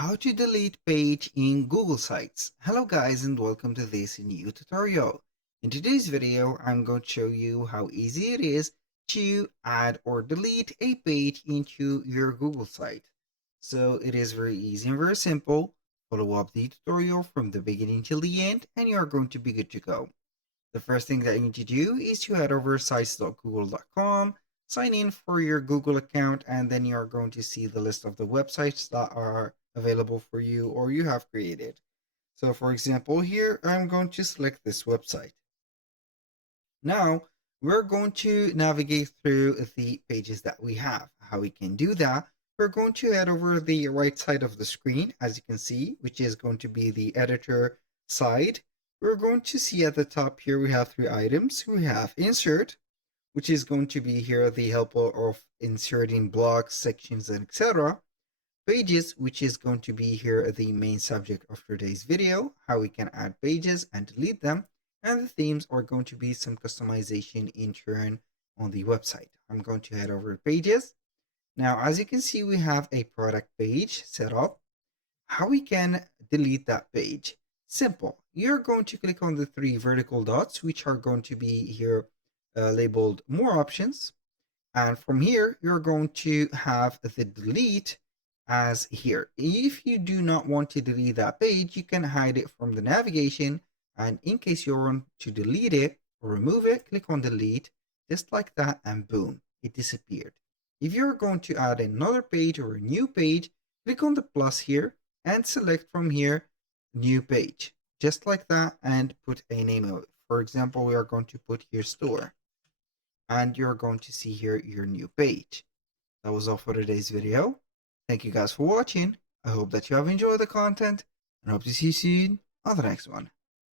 How to delete page in Google Sites. Hello guys and welcome to this new tutorial. In today's video, I'm going to show you how easy it is to add or delete a page into your Google site. So it is very easy and very simple. Follow up the tutorial from the beginning till the end and you're going to be good to go. The first thing that you need to do is to head over sites.google.com, sign in for your Google account, and then you're going to see the list of the websites that are available for you or you have created. So for example, here I'm going to select this website. Now we're going to navigate through the pages that we have. How we can do that, we're going to head over the right side of the screen, as you can see, which is going to be the editor side. We're going to see at the top here we have three items. We have insert, which is going to be here the help of inserting blocks, sections, and etc. Pages, which is going to be here the main subject of today's video, how we can add pages and delete them. And the themes are going to be some customization in turn on the website. I'm going to head over to pages. Now, as you can see, we have a product page set up. How we can delete that page? Simple. You're going to click on the three vertical dots, which are going to be here labeled more options. And from here, you're going to have the delete as here. If you do not want to delete that page, you can hide it from the navigation. And in case you want to delete it or remove it, click on delete, just like that, and boom, it disappeared. If you're going to add another page or a new page, click on the plus here and select from here new page, just like that, and put a name of it. For example, we are going to put here store, and you're going to see here your new page. That was all for today's video. Thank you guys for watching. I hope that you have enjoyed the content and hope to see you soon on the next one.